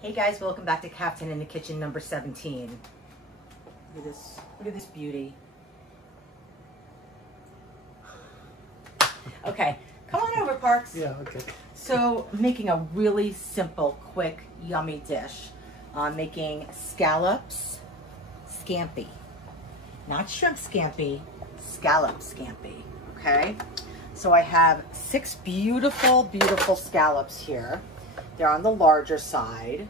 Hey guys, welcome back to Kaftan in the Kitchen number 17. Look at this beauty. Okay, come on over, Parks. Yeah, okay. So, making a really simple, quick, yummy dish. Making scallops scampi. Not shrimp scampi, scallop scampi, okay? So I have 6 beautiful, beautiful scallops here. They're on the larger side.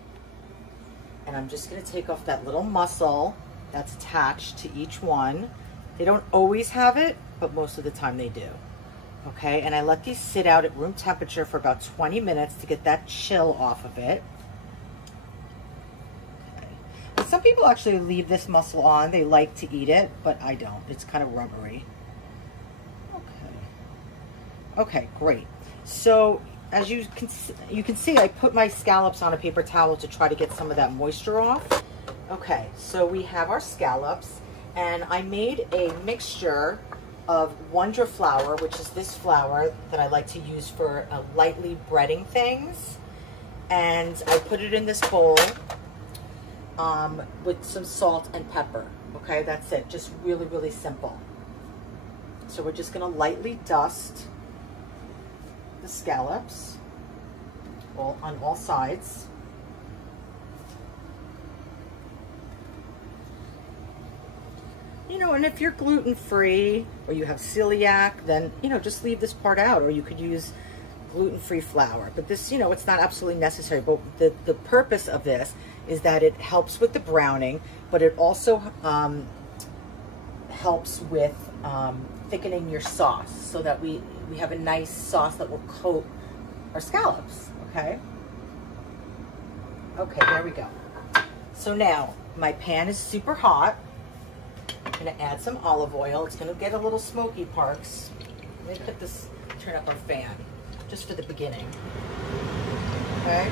And I'm just gonna take off that little mussel that's attached to each one. They don't always have it, but most of the time they do. Okay, and I let these sit out at room temperature for about 20 minutes to get that chill off of it. Okay. But some people actually leave this mussel on. They like to eat it, but I don't. It's kind of rubbery. Okay. Okay, great. So as you can see, I put my scallops on a paper towel to try to get some of that moisture off. Okay, so we have our scallops, and I made a mixture of Wonder flour, which is this flour that I like to use for lightly breading things. And I put it in this bowl with some salt and pepper. Okay, that's it. Just really, really simple. So we're just gonna lightly dust the scallops on all sides. You know, and if you're gluten-free or you have celiac, then, you know, just leave this part out, or you could use gluten-free flour. But this, you know, it's not absolutely necessary. But the purpose of this is that it helps with the browning, but it also helps with thickening your sauce so that we have a nice sauce that will coat our scallops, okay? Okay, there we go. So now, my pan is super hot. I'm gonna add some olive oil. It's gonna get a little smoky, Parks. Let me put this, turn up our fan, just for the beginning. Okay.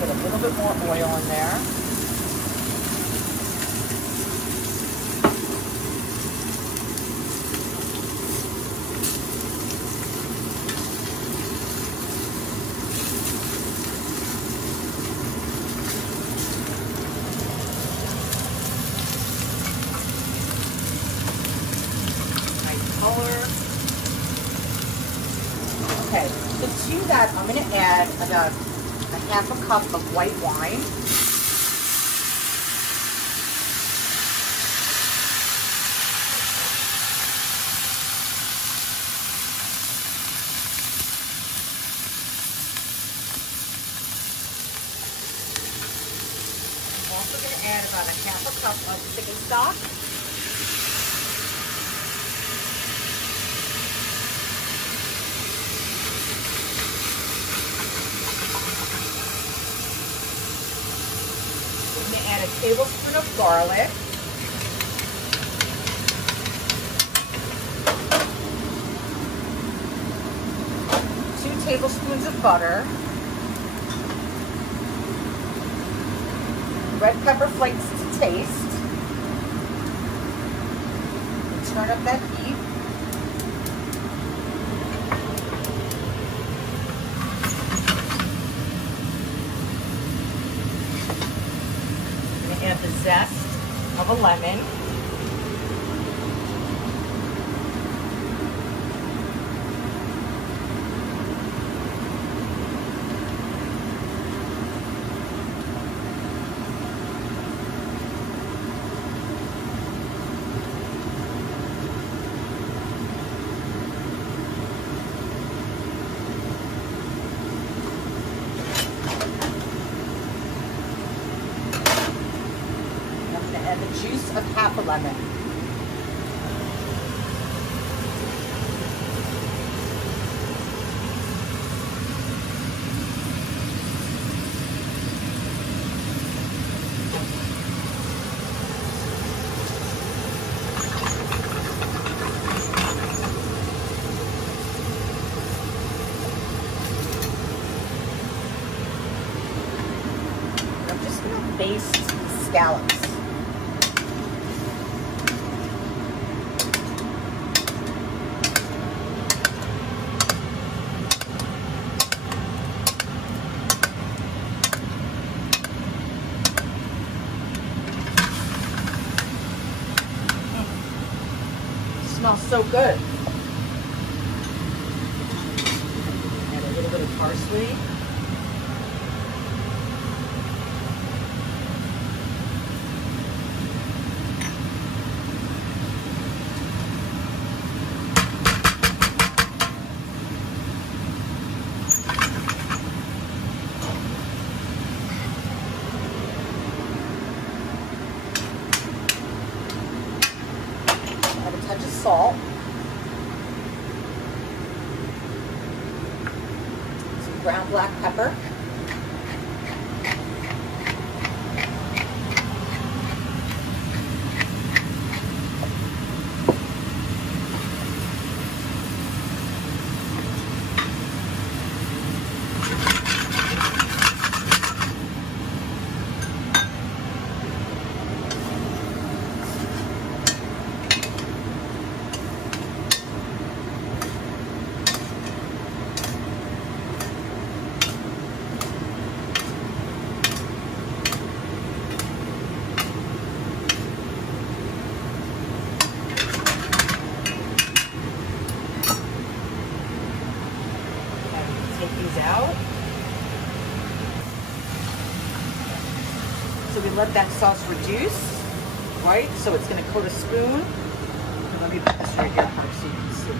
Put a little bit more oil in there. Nice color. Okay, so to that, I'm going to add about a half a cup of white wine. I'm also going to add about a half a cup of chicken stock. Add a tablespoon of garlic. 2 tablespoons of butter. Red pepper flakes to taste. And turn up that heat. Add the zest of a lemon. And the juice of half a lemon. smells so good. Add a little bit of parsley. Add a touch of salt. Some ground black pepper. Take these out. So we let that sauce reduce, right? So it's going to coat a spoon. And let me put this right here first so you can see.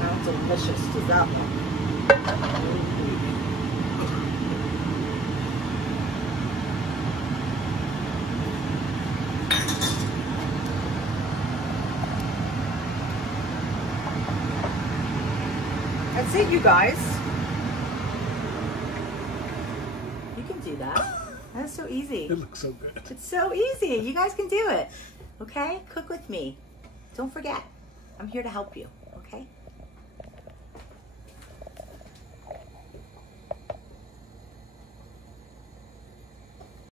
How delicious does that look? That's it, you guys. You can do that. That's so easy. It looks so good. It's so easy. You guys can do it. Okay? Cook with me. Don't forget, I'm here to help you.